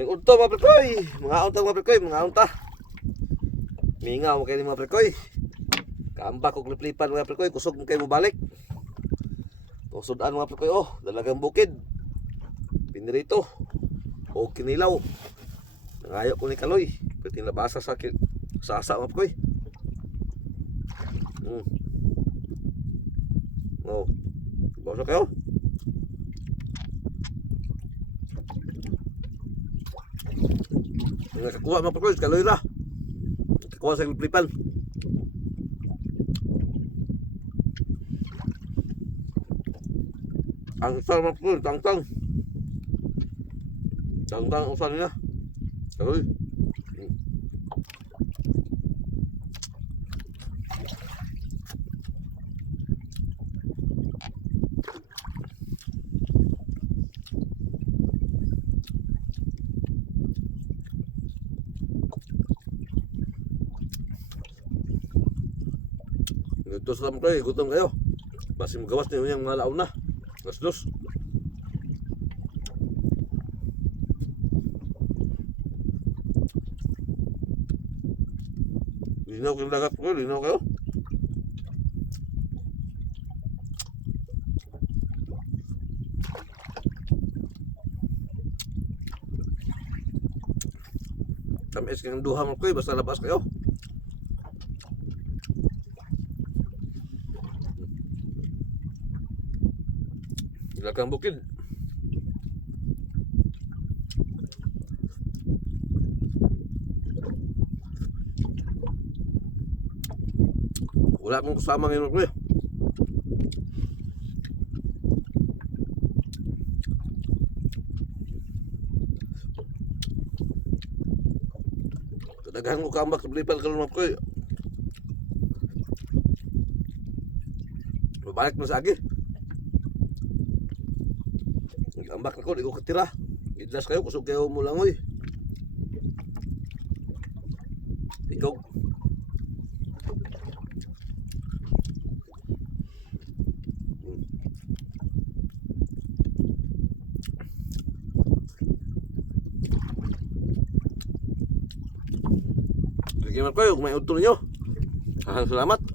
May unta mga prekoy. Mga unta mga prekoy, mga unta. Mingaw mo kayo mga prekoy. Kaambak kong liplipan mga prekoy, kusog mo kayo mo balik. Tusudaan mga prekoy, oh, dalagang bukid. Pinirito. O kinilaw. Nangayo ko ni Kaloy. Pwede nabasa sa asa mga prekoy. Oh. Bawso kayo. Nakakuha mga prekoy, Kaloy ra. Nakakuha sa liplipan. Ang isang mga prekoy, tang-tang. Tang-tang usan nila. Kaloy. Ito sa mga gutom kayo. Basi magawas niyo yung mga laon na. Dos. Linaw kayong dagat ko, linaw kayo. Tamis kayong duha mo kayo, basta labas kayo. Ilakang bukid. Wala akong kasama ngayon ko eh. Kadaghan ko kambak sa Blipal kalunap ko eh. Mabalik mo sa agi. Nag-ambak na ko, di ko katira. Idlas kayo, kusog kayo mo langoy. Ikaw. Sige man kayo, kung may udto ninyo. Salamat.